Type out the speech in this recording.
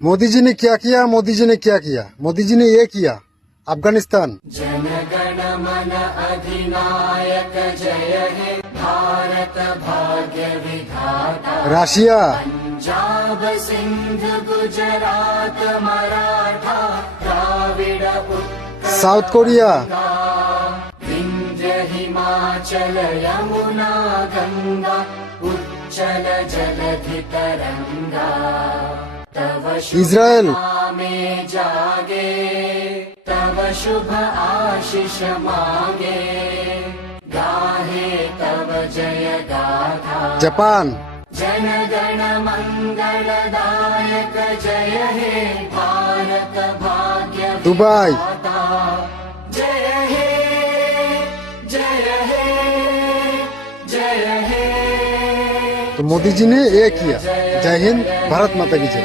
मोदी जी ने क्या किया, मोदी जी ने क्या किया? मोदी जी ने ये किया। अफगानिस्तान, जनगण मन अधिनायक जय हे भारत भाग्य विधाता। Russia, Punjab Sindh Gujarat Maratha Dravida Utkal South Korea, Vindhya Himachal Yamuna Ganga उच्चल जलधि तरंगा। तव शुभ इजराइल, में जागे तव शुभ आशीष मांगे। गाहे तव जय गाथा। जापान, जनगण मंगलदायक जय हे भारत भाग्य दुबई, विधाता। जय हे जय हे जय हे। तो मोदी जी ने ये किया। जय हिंद, भारत माता की जय।